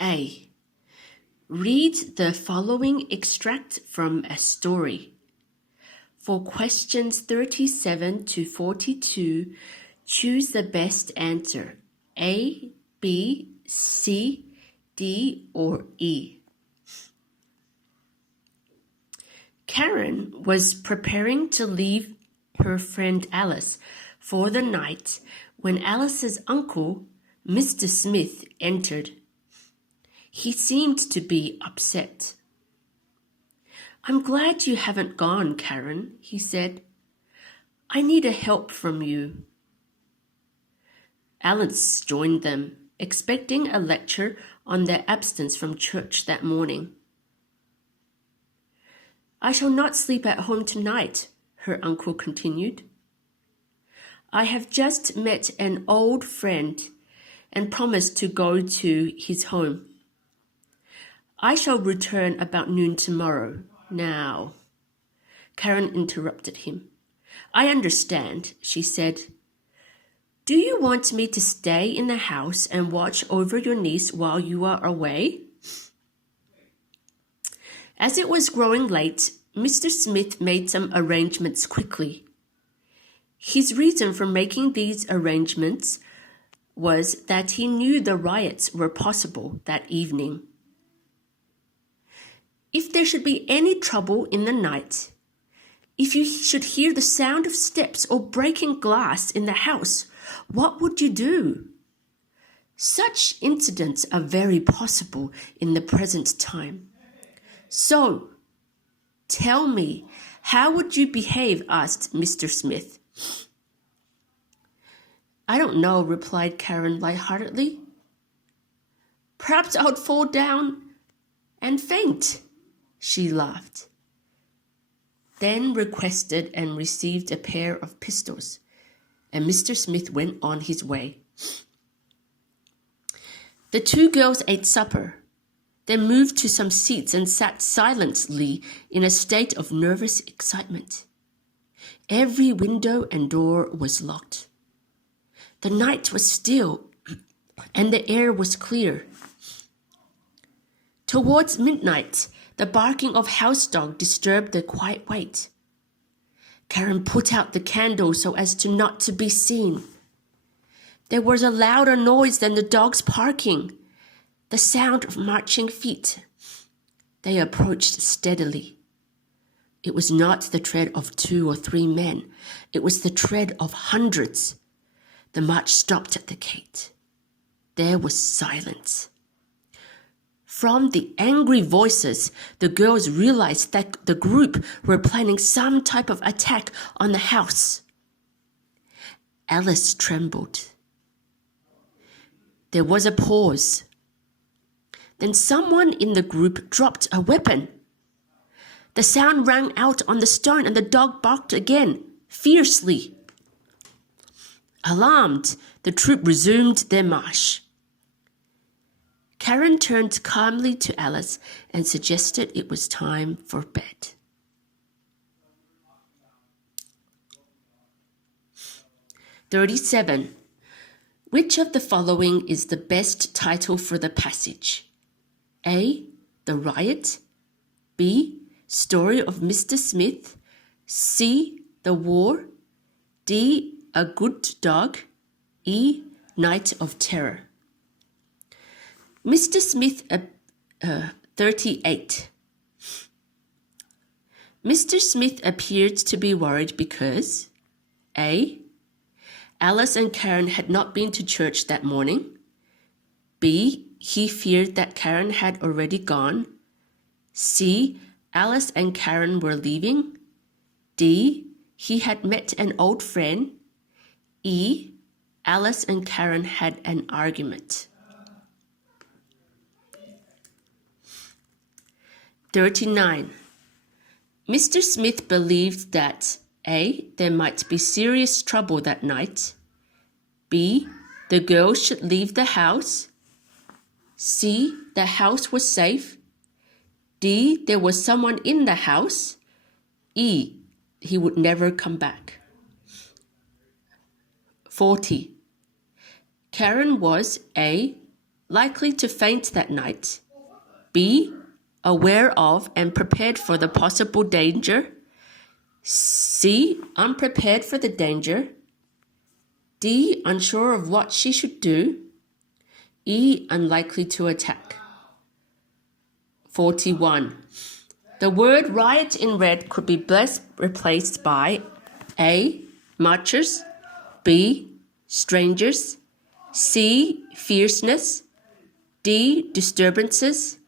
A. Read the following extract from a story. For questions 37 to 42, choose the best answer, A, B, C, D, or E. Karen was preparing to leave her friend Alice for the night when Alice's uncle, Mr. Smith, entered. He seemed to be upset. "I'm glad you haven't gone, Karen," he said. "I need a help from you." Alice joined them, expecting a lecture on their absence from church that morning. "I shall not sleep at home tonight," her uncle continued. "I have just met an old friend and promised to go to his home. I shall return about noon tomorrow." "Now," Karen interrupted him. "I understand," she said. "Do you want me to stay in the house and watch over your niece while you are away?" As it was growing late, Mr. Smith made some arrangements quickly. His reason for making these arrangements was that he knew the riots were possible that evening. If there should be any trouble in the night, if you should hear the sound of steps or breaking glass in the house, what would you do? Such incidents are very possible in the present time. "So, tell me, how would you behave?" asked Mr. Smith. "I don't know," replied Karen lightheartedly. "Perhaps I would fall down and faint." She laughed, then requested and received a pair of pistols, and Mr. Smith went on his way. The two girls ate supper, then moved to some seats and sat silently in a state of nervous excitement. Every window and door was locked. The night was still, and the air was clear. Towards midnight, the barking of house dog disturbed the quiet wait. Karen put out the candle so as not to be seen. There was a louder noise than the dogs barking, the sound of marching feet. They approached steadily. It was not the tread of 2 or 3 men. It was the tread of hundreds. The march stopped at the gate. There was silence. From the angry voices, the girls realized that the group were planning some type of attack on the house. Alice trembled. There was a pause. Then someone in the group dropped a weapon. The sound rang out on the stone and the dog barked again, fiercely. Alarmed, the troop resumed their march. Karen turned calmly to Alice and suggested it was time for bed. "37. Which of the following is the best title for the passage? A. The Riot. B. Story of Mr. Smith. C. The War. D. A Good Dog. E. Night of Terror." Mr. Smith, 38. Mr. Smith appeared to be worried because A. Alice and Karen had not been to church that morning. B. He feared that Karen had already gone. C. Alice and Karen were leaving. D. He had met an old friend. E. Alice and Karen had an argument. 39. Mr. Smith believed that A. There might be serious trouble that night. B. The girls should leave the house. C. The house was safe. D. There was someone in the house. E. He would never come back. 40. Karen was A. likely to faint that night. B, aware of and prepared for the possible danger. C, unprepared for the danger. D, unsure of what she should do. E, unlikely to attack. 41. The word riot in red could be best replaced by A, marchers, B, strangers, C, fierceness, D, disturbances,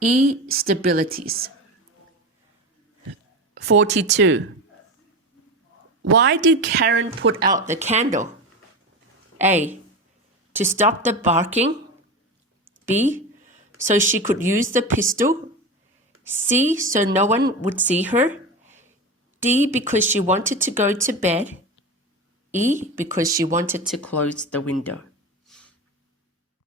E, stabilities. 42. Why did Karen put out the candle? A, to stop the barking. B, so she could use the pistol. C, so no one would see her. D, because she wanted to go to bed. E, because she wanted to close the window.